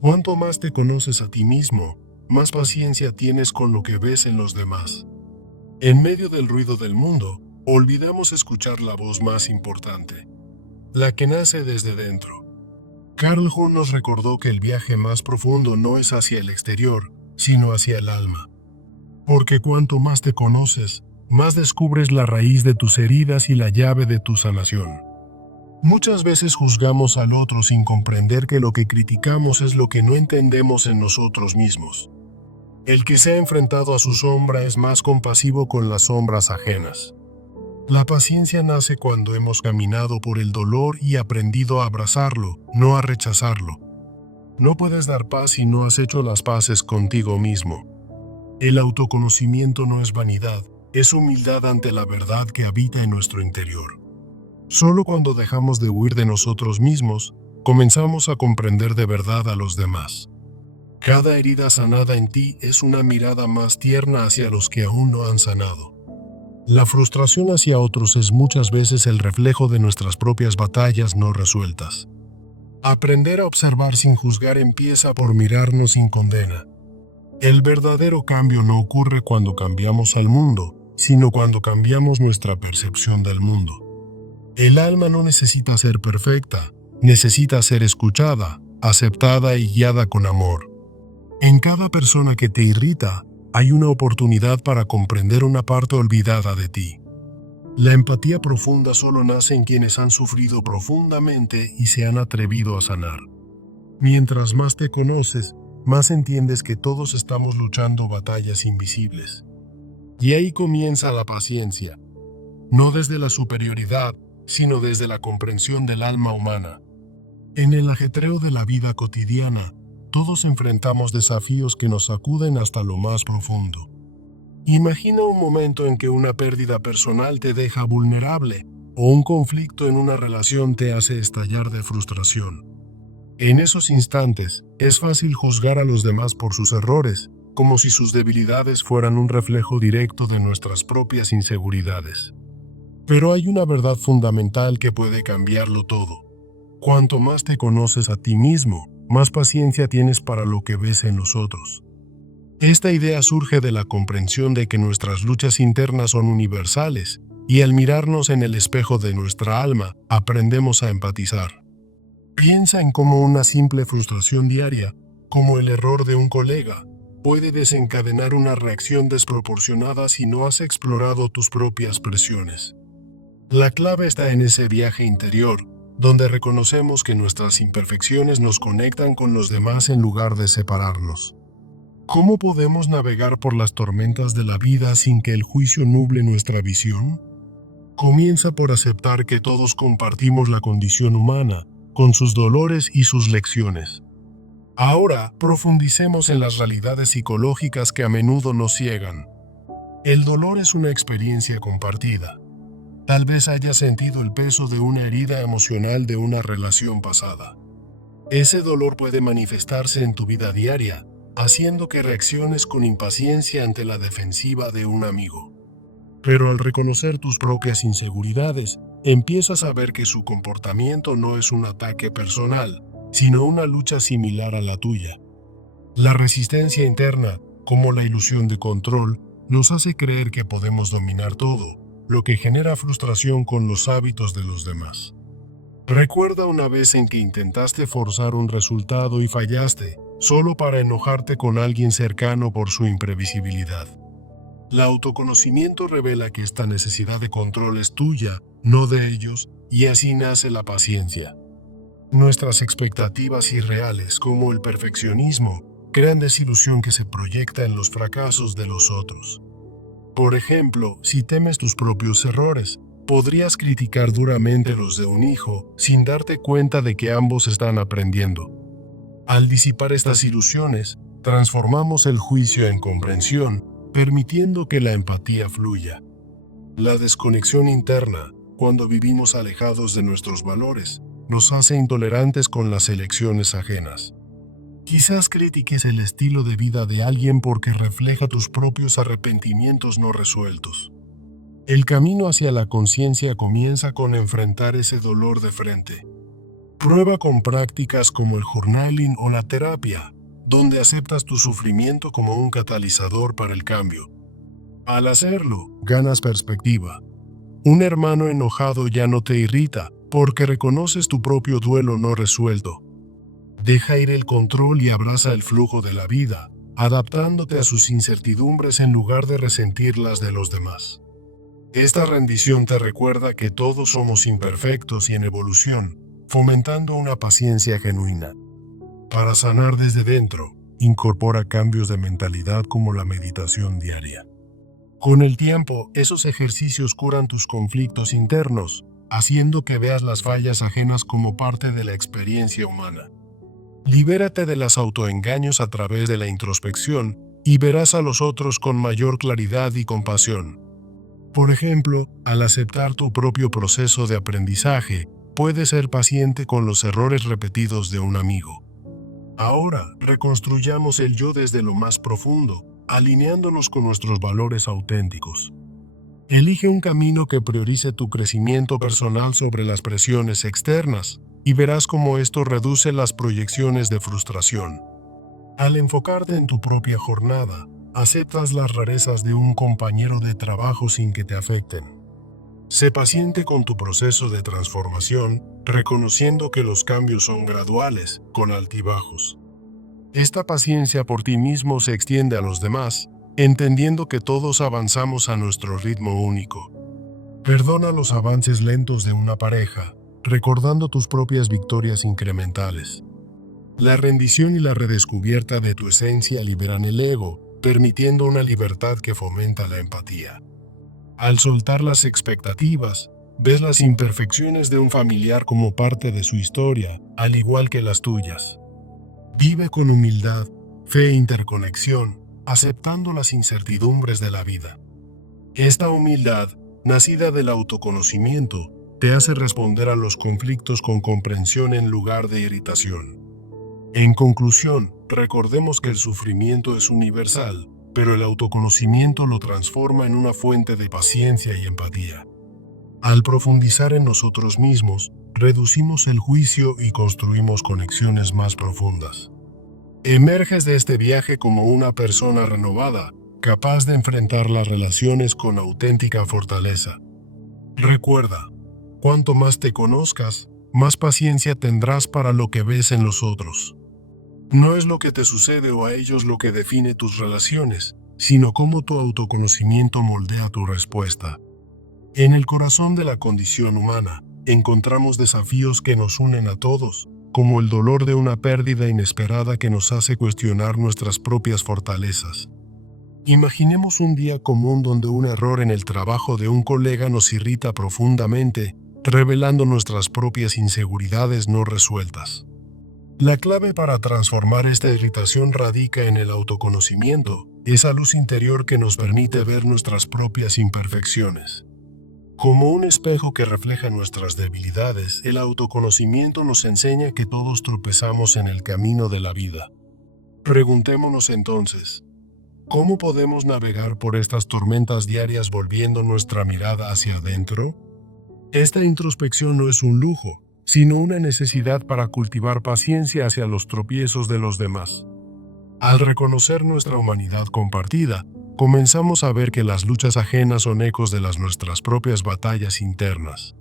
Cuanto más te conoces a ti mismo, más paciencia tienes con lo que ves en los demás. En medio del ruido del mundo, olvidamos escuchar la voz más importante, la que nace desde dentro. Carl Jung nos recordó que el viaje más profundo no es hacia el exterior, sino hacia el alma. Porque cuanto más te conoces, más descubres la raíz de tus heridas y la llave de tu sanación. Muchas veces juzgamos al otro sin comprender que lo que criticamos es lo que no entendemos en nosotros mismos. El que se ha enfrentado a su sombra es más compasivo con las sombras ajenas. La paciencia nace cuando hemos caminado por el dolor y aprendido a abrazarlo, no a rechazarlo. No puedes dar paz si no has hecho las paces contigo mismo. El autoconocimiento no es vanidad, es humildad ante la verdad que habita en nuestro interior. Solo cuando dejamos de huir de nosotros mismos, comenzamos a comprender de verdad a los demás. Cada herida sanada en ti es una mirada más tierna hacia los que aún no han sanado. La frustración hacia otros es muchas veces el reflejo de nuestras propias batallas no resueltas. Aprender a observar sin juzgar empieza por mirarnos sin condena. El verdadero cambio no ocurre cuando cambiamos al mundo, sino cuando cambiamos nuestra percepción del mundo. El alma no necesita ser perfecta, necesita ser escuchada, aceptada y guiada con amor. En cada persona que te irrita, hay una oportunidad para comprender una parte olvidada de ti. La empatía profunda solo nace en quienes han sufrido profundamente y se han atrevido a sanar. Mientras más te conoces, más entiendes que todos estamos luchando batallas invisibles. Y ahí comienza la paciencia, no desde la superioridad, sino desde la comprensión del alma humana. En el ajetreo de la vida cotidiana, todos enfrentamos desafíos que nos sacuden hasta lo más profundo. Imagina un momento en que una pérdida personal te deja vulnerable o un conflicto en una relación te hace estallar de frustración. En esos instantes, es fácil juzgar a los demás por sus errores, como si sus debilidades fueran un reflejo directo de nuestras propias inseguridades. Pero hay una verdad fundamental que puede cambiarlo todo. Cuanto más te conoces a ti mismo, más paciencia tienes para lo que ves en los otros. Esta idea surge de la comprensión de que nuestras luchas internas son universales, y al mirarnos en el espejo de nuestra alma, aprendemos a empatizar. Piensa en cómo una simple frustración diaria, como el error de un colega, puede desencadenar una reacción desproporcionada si no has explorado tus propias presiones. La clave está en ese viaje interior, donde reconocemos que nuestras imperfecciones nos conectan con los demás en lugar de separarnos. ¿Cómo podemos navegar por las tormentas de la vida sin que el juicio nuble nuestra visión? Comienza por aceptar que todos compartimos la condición humana, con sus dolores y sus lecciones. Ahora, profundicemos en las realidades psicológicas que a menudo nos ciegan. El dolor es una experiencia compartida. Tal vez hayas sentido el peso de una herida emocional de una relación pasada. Ese dolor puede manifestarse en tu vida diaria, haciendo que reacciones con impaciencia ante la defensiva de un amigo. Pero al reconocer tus propias inseguridades, empiezas a ver que su comportamiento no es un ataque personal, sino una lucha similar a la tuya. La resistencia interna, como la ilusión de control, nos hace creer que podemos dominar todo, lo que genera frustración con los hábitos de los demás. Recuerda una vez en que intentaste forzar un resultado y fallaste, solo para enojarte con alguien cercano por su imprevisibilidad. El autoconocimiento revela que esta necesidad de control es tuya, no de ellos, y así nace la paciencia. Nuestras expectativas irreales, como el perfeccionismo, crean desilusión que se proyecta en los fracasos de los otros. Por ejemplo, si temes tus propios errores, podrías criticar duramente los de un hijo sin darte cuenta de que ambos están aprendiendo. Al disipar estas ilusiones, transformamos el juicio en comprensión, permitiendo que la empatía fluya. La desconexión interna, cuando vivimos alejados de nuestros valores, nos hace intolerantes con las elecciones ajenas. Quizás critiques el estilo de vida de alguien porque refleja tus propios arrepentimientos no resueltos. El camino hacia la conciencia comienza con enfrentar ese dolor de frente. Prueba con prácticas como el journaling o la terapia, donde aceptas tu sufrimiento como un catalizador para el cambio. Al hacerlo, ganas perspectiva. Un hermano enojado ya no te irrita, porque reconoces tu propio duelo no resuelto. Deja ir el control y abraza el flujo de la vida, adaptándote a sus incertidumbres en lugar de resentirlas de los demás. Esta rendición te recuerda que todos somos imperfectos y en evolución, fomentando una paciencia genuina. Para sanar desde dentro, incorpora cambios de mentalidad como la meditación diaria. Con el tiempo, esos ejercicios curan tus conflictos internos, haciendo que veas las fallas ajenas como parte de la experiencia humana. Libérate de los autoengaños a través de la introspección y verás a los otros con mayor claridad y compasión. Por ejemplo, al aceptar tu propio proceso de aprendizaje, puedes ser paciente con los errores repetidos de un amigo. Ahora, reconstruyamos el yo desde lo más profundo, alineándonos con nuestros valores auténticos. Elige un camino que priorice tu crecimiento personal sobre las presiones externas, y verás cómo esto reduce las proyecciones de frustración. Al enfocarte en tu propia jornada, aceptas las rarezas de un compañero de trabajo sin que te afecten. Sé paciente con tu proceso de transformación, reconociendo que los cambios son graduales, con altibajos. Esta paciencia por ti mismo se extiende a los demás, entendiendo que todos avanzamos a nuestro ritmo único. Perdona los avances lentos de una pareja, recordando tus propias victorias incrementales. La rendición y la redescubierta de tu esencia liberan el ego, permitiendo una libertad que fomenta la empatía. Al soltar las expectativas, ves las imperfecciones de un familiar como parte de su historia, al igual que las tuyas. Vive con humildad, fe e interconexión, aceptando las incertidumbres de la vida. Esta humildad, nacida del autoconocimiento, te hace responder a los conflictos con comprensión en lugar de irritación. En conclusión, recordemos que el sufrimiento es universal, pero el autoconocimiento lo transforma en una fuente de paciencia y empatía. Al profundizar en nosotros mismos, reducimos el juicio y construimos conexiones más profundas. Emerges de este viaje como una persona renovada, capaz de enfrentar las relaciones con auténtica fortaleza. Recuerda, cuanto más te conozcas, más paciencia tendrás para lo que ves en los otros. No es lo que te sucede o a ellos lo que define tus relaciones, sino cómo tu autoconocimiento moldea tu respuesta. En el corazón de la condición humana, encontramos desafíos que nos unen a todos, como el dolor de una pérdida inesperada que nos hace cuestionar nuestras propias fortalezas. Imaginemos un día común donde un error en el trabajo de un colega nos irrita profundamente, revelando nuestras propias inseguridades no resueltas. La clave para transformar esta irritación radica en el autoconocimiento, esa luz interior que nos permite ver nuestras propias imperfecciones. Como un espejo que refleja nuestras debilidades, el autoconocimiento nos enseña que todos tropezamos en el camino de la vida. Preguntémonos entonces, ¿cómo podemos navegar por estas tormentas diarias volviendo nuestra mirada hacia adentro? Esta introspección no es un lujo, sino una necesidad para cultivar paciencia hacia los tropiezos de los demás. Al reconocer nuestra humanidad compartida, comenzamos a ver que las luchas ajenas son ecos de nuestras propias batallas internas.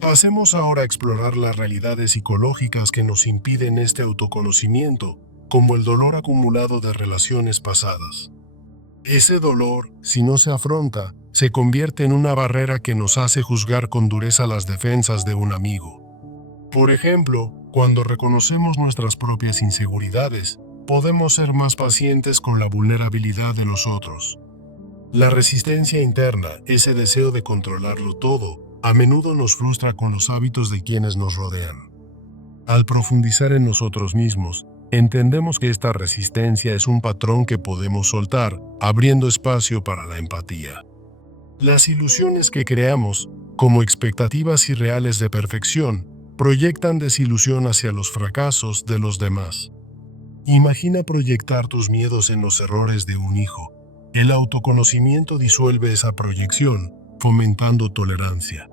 Pasemos ahora a explorar las realidades psicológicas que nos impiden este autoconocimiento, como el dolor acumulado de relaciones pasadas. Ese dolor, si no se afronta, se convierte en una barrera que nos hace juzgar con dureza las defensas de un amigo. Por ejemplo, cuando reconocemos nuestras propias inseguridades, podemos ser más pacientes con la vulnerabilidad de los otros. La resistencia interna, ese deseo de controlarlo todo, a menudo nos frustra con los hábitos de quienes nos rodean. Al profundizar en nosotros mismos, entendemos que esta resistencia es un patrón que podemos soltar, abriendo espacio para la empatía. Las ilusiones que creamos, como expectativas irreales de perfección, proyectan desilusión hacia los fracasos de los demás. Imagina proyectar tus miedos en los errores de un hijo. El autoconocimiento disuelve esa proyección, fomentando tolerancia.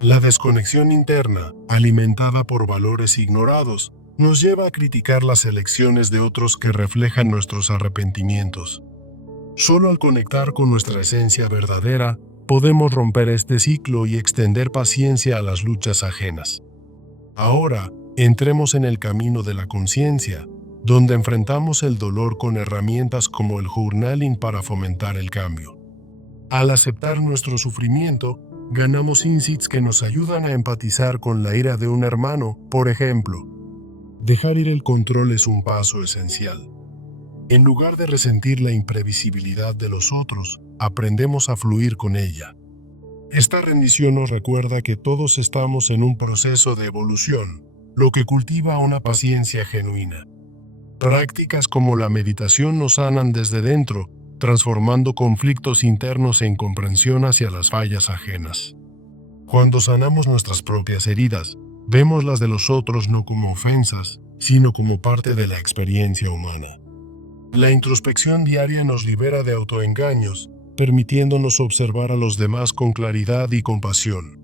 La desconexión interna, alimentada por valores ignorados, nos lleva a criticar las elecciones de otros que reflejan nuestros arrepentimientos. Solo al conectar con nuestra esencia verdadera, podemos romper este ciclo y extender paciencia a las luchas ajenas. Ahora, entremos en el camino de la conciencia, donde enfrentamos el dolor con herramientas como el journaling para fomentar el cambio. Al aceptar nuestro sufrimiento, ganamos insights que nos ayudan a empatizar con la ira de un hermano. Por ejemplo, dejar ir el control es un paso esencial. En lugar de resentir la imprevisibilidad de los otros, aprendemos a fluir con ella. Esta rendición nos recuerda que todos estamos en un proceso de evolución, lo que cultiva una paciencia genuina. Prácticas como la meditación nos sanan desde dentro, transformando conflictos internos en comprensión hacia las fallas ajenas. Cuando sanamos nuestras propias heridas, vemos las de los otros no como ofensas, sino como parte de la experiencia humana. La introspección diaria nos libera de autoengaños, permitiéndonos observar a los demás con claridad y compasión.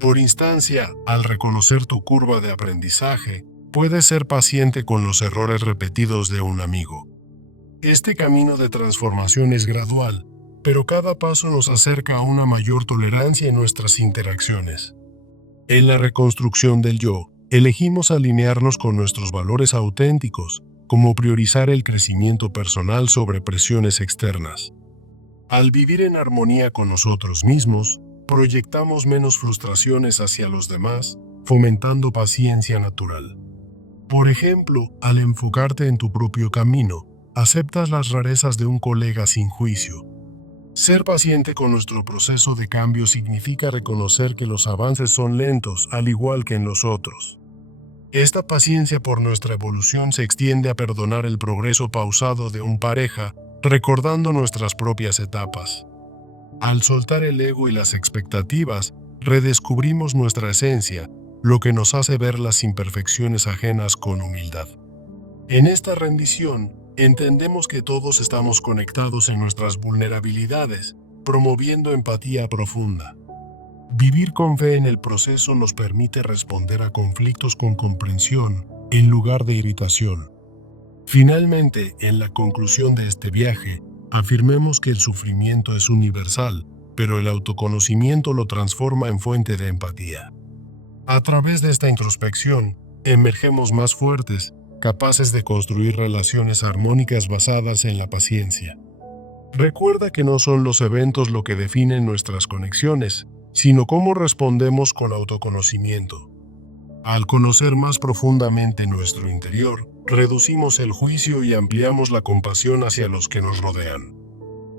Por instancia, al reconocer tu curva de aprendizaje, puedes ser paciente con los errores repetidos de un amigo. Este camino de transformación es gradual, pero cada paso nos acerca a una mayor tolerancia en nuestras interacciones. En la reconstrucción del yo, elegimos alinearnos con nuestros valores auténticos, como priorizar el crecimiento personal sobre presiones externas. Al vivir en armonía con nosotros mismos, proyectamos menos frustraciones hacia los demás, fomentando paciencia natural. Por ejemplo, al enfocarte en tu propio camino, aceptas las rarezas de un colega sin juicio. Ser paciente con nuestro proceso de cambio significa reconocer que los avances son lentos, al igual que en los otros. Esta paciencia por nuestra evolución se extiende a perdonar el progreso pausado de una pareja, recordando nuestras propias etapas. Al soltar el ego y las expectativas, redescubrimos nuestra esencia, lo que nos hace ver las imperfecciones ajenas con humildad. En esta rendición, entendemos que todos estamos conectados en nuestras vulnerabilidades, promoviendo empatía profunda. Vivir con fe en el proceso nos permite responder a conflictos con comprensión, en lugar de irritación. Finalmente, en la conclusión de este viaje, afirmemos que el sufrimiento es universal, pero el autoconocimiento lo transforma en fuente de empatía. A través de esta introspección, emergemos más fuertes, capaces de construir relaciones armónicas basadas en la paciencia. Recuerda que no son los eventos lo que definen nuestras conexiones, sino cómo respondemos con autoconocimiento. Al conocer más profundamente nuestro interior, reducimos el juicio y ampliamos la compasión hacia los que nos rodean.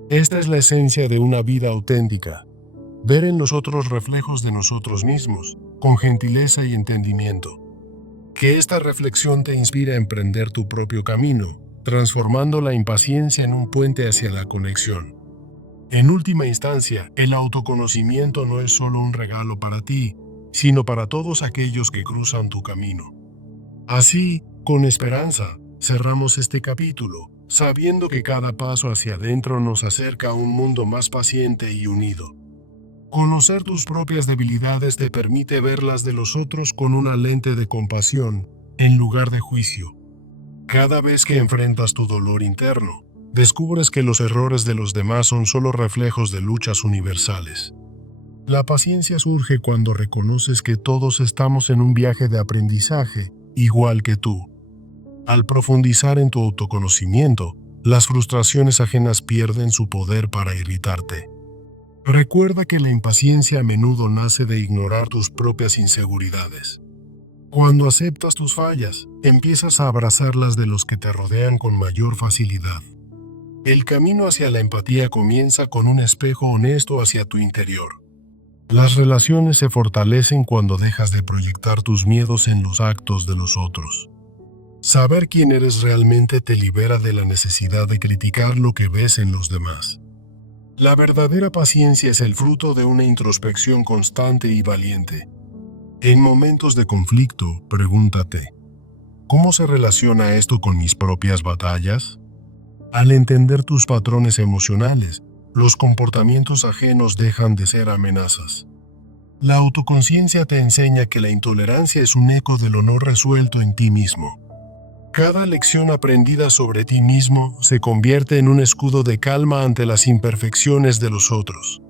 Esta es la esencia de una vida auténtica. Ver en los otros reflejos de nosotros mismos, con gentileza y entendimiento. Que esta reflexión te inspire a emprender tu propio camino, transformando la impaciencia en un puente hacia la conexión. En última instancia, el autoconocimiento no es solo un regalo para ti, sino para todos aquellos que cruzan tu camino. Así, con esperanza, cerramos este capítulo, sabiendo que cada paso hacia adentro nos acerca a un mundo más paciente y unido. Conocer tus propias debilidades te permite ver las de los otros con una lente de compasión, en lugar de juicio. Cada vez que enfrentas tu dolor interno, descubres que los errores de los demás son solo reflejos de luchas universales. La paciencia surge cuando reconoces que todos estamos en un viaje de aprendizaje, igual que tú. Al profundizar en tu autoconocimiento, las frustraciones ajenas pierden su poder para irritarte. Recuerda que la impaciencia a menudo nace de ignorar tus propias inseguridades. Cuando aceptas tus fallas, empiezas a abrazar las de los que te rodean con mayor facilidad. El camino hacia la empatía comienza con un espejo honesto hacia tu interior. Las relaciones se fortalecen cuando dejas de proyectar tus miedos en los actos de los otros. Saber quién eres realmente te libera de la necesidad de criticar lo que ves en los demás. La verdadera paciencia es el fruto de una introspección constante y valiente. En momentos de conflicto, pregúntate, ¿cómo se relaciona esto con mis propias batallas? Al entender tus patrones emocionales, los comportamientos ajenos dejan de ser amenazas. La autoconciencia te enseña que la intolerancia es un eco de lo no resuelto en ti mismo. Cada lección aprendida sobre ti mismo se convierte en un escudo de calma ante las imperfecciones de los otros.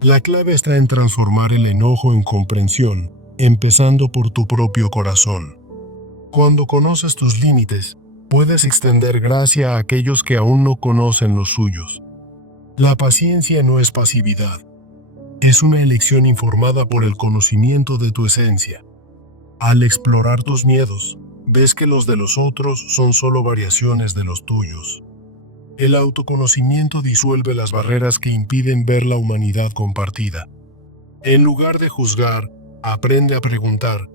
La clave está en transformar el enojo en comprensión, empezando por tu propio corazón. Cuando conoces tus límites, puedes extender gracia a aquellos que aún no conocen los suyos. La paciencia no es pasividad. Es una elección informada por el conocimiento de tu esencia. Al explorar tus miedos, ves que los de los otros son solo variaciones de los tuyos. El autoconocimiento disuelve las barreras que impiden ver la humanidad compartida. En lugar de juzgar, aprende a preguntar,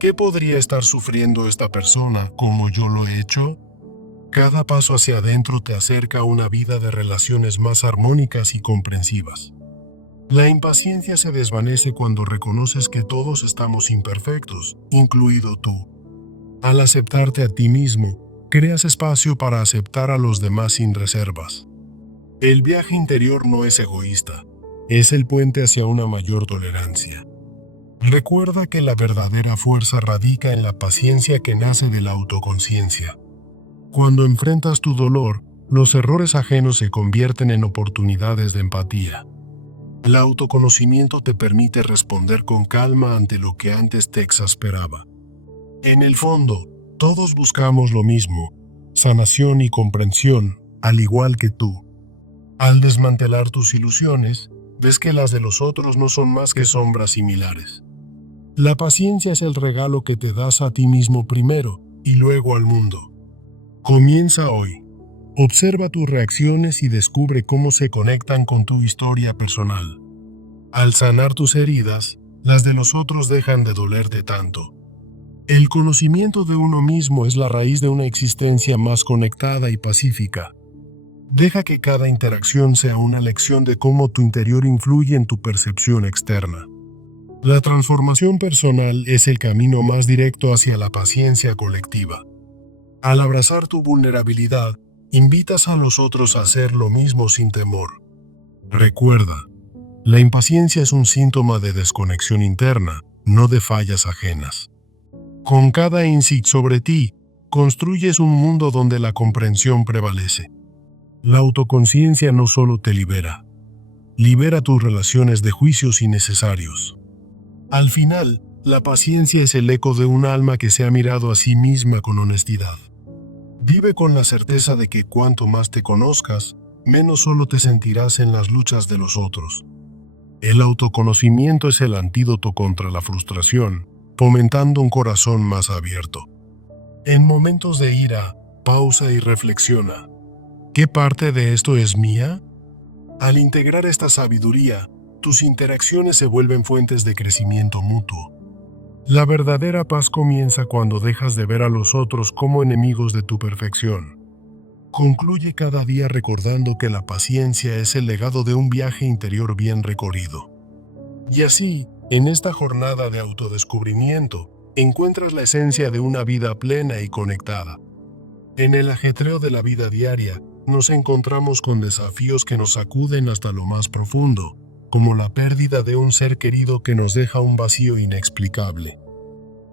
¿qué podría estar sufriendo esta persona como yo lo he hecho? Cada paso hacia adentro te acerca a una vida de relaciones más armónicas y comprensivas. La impaciencia se desvanece cuando reconoces que todos estamos imperfectos, incluido tú. Al aceptarte a ti mismo, creas espacio para aceptar a los demás sin reservas. El viaje interior no es egoísta, es el puente hacia una mayor tolerancia. Recuerda que la verdadera fuerza radica en la paciencia que nace de la autoconciencia. Cuando enfrentas tu dolor, los errores ajenos se convierten en oportunidades de empatía. El autoconocimiento te permite responder con calma ante lo que antes te exasperaba. En el fondo, todos buscamos lo mismo, sanación y comprensión, al igual que tú. Al desmantelar tus ilusiones, ves que las de los otros no son más que sombras similares. La paciencia es el regalo que te das a ti mismo primero y luego al mundo. Comienza hoy. Observa tus reacciones y descubre cómo se conectan con tu historia personal. Al sanar tus heridas, las de los otros dejan de dolerte tanto. El conocimiento de uno mismo es la raíz de una existencia más conectada y pacífica. Deja que cada interacción sea una lección de cómo tu interior influye en tu percepción externa. La transformación personal es el camino más directo hacia la paciencia colectiva. Al abrazar tu vulnerabilidad, invitas a los otros a hacer lo mismo sin temor. Recuerda, la impaciencia es un síntoma de desconexión interna, no de fallas ajenas. Con cada insight sobre ti, construyes un mundo donde la comprensión prevalece. La autoconciencia no solo te libera tus relaciones de juicios innecesarios. Al final, la paciencia es el eco de un alma que se ha mirado a sí misma con honestidad. Vive con la certeza de que cuanto más te conozcas, menos solo te sentirás en las luchas de los otros. El autoconocimiento es el antídoto contra la frustración, fomentando un corazón más abierto. En momentos de ira, pausa y reflexiona. ¿Qué parte de esto es mía? Al integrar esta sabiduría, tus interacciones se vuelven fuentes de crecimiento mutuo. La verdadera paz comienza cuando dejas de ver a los otros como enemigos de tu perfección. Concluye cada día recordando que la paciencia es el legado de un viaje interior bien recorrido. Y así, en esta jornada de autodescubrimiento, encuentras la esencia de una vida plena y conectada. En el ajetreo de la vida diaria, nos encontramos con desafíos que nos sacuden hasta lo más profundo, como la pérdida de un ser querido que nos deja un vacío inexplicable.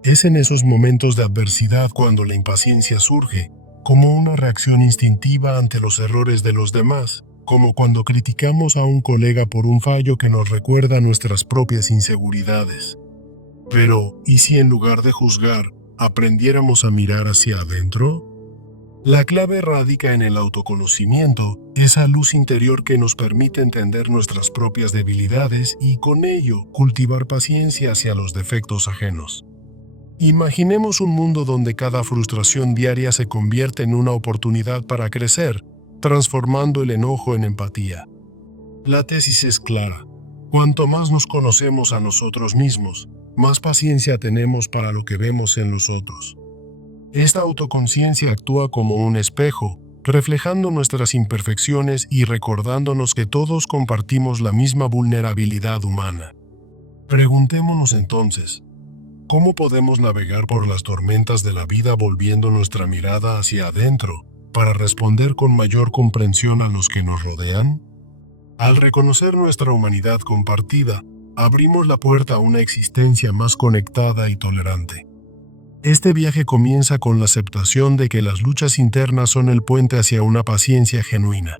Es en esos momentos de adversidad cuando la impaciencia surge, como una reacción instintiva ante los errores de los demás, como cuando criticamos a un colega por un fallo que nos recuerda nuestras propias inseguridades. Pero, ¿y si en lugar de juzgar, aprendiéramos a mirar hacia adentro? La clave radica en el autoconocimiento, esa luz interior que nos permite entender nuestras propias debilidades y, con ello, cultivar paciencia hacia los defectos ajenos. Imaginemos un mundo donde cada frustración diaria se convierte en una oportunidad para crecer, transformando el enojo en empatía. La tesis es clara. Cuanto más nos conocemos a nosotros mismos, más paciencia tenemos para lo que vemos en los otros. Esta autoconciencia actúa como un espejo, reflejando nuestras imperfecciones y recordándonos que todos compartimos la misma vulnerabilidad humana. Preguntémonos entonces, ¿cómo podemos navegar por las tormentas de la vida volviendo nuestra mirada hacia adentro para responder con mayor comprensión a los que nos rodean? Al reconocer nuestra humanidad compartida, abrimos la puerta a una existencia más conectada y tolerante. Este viaje comienza con la aceptación de que las luchas internas son el puente hacia una paciencia genuina.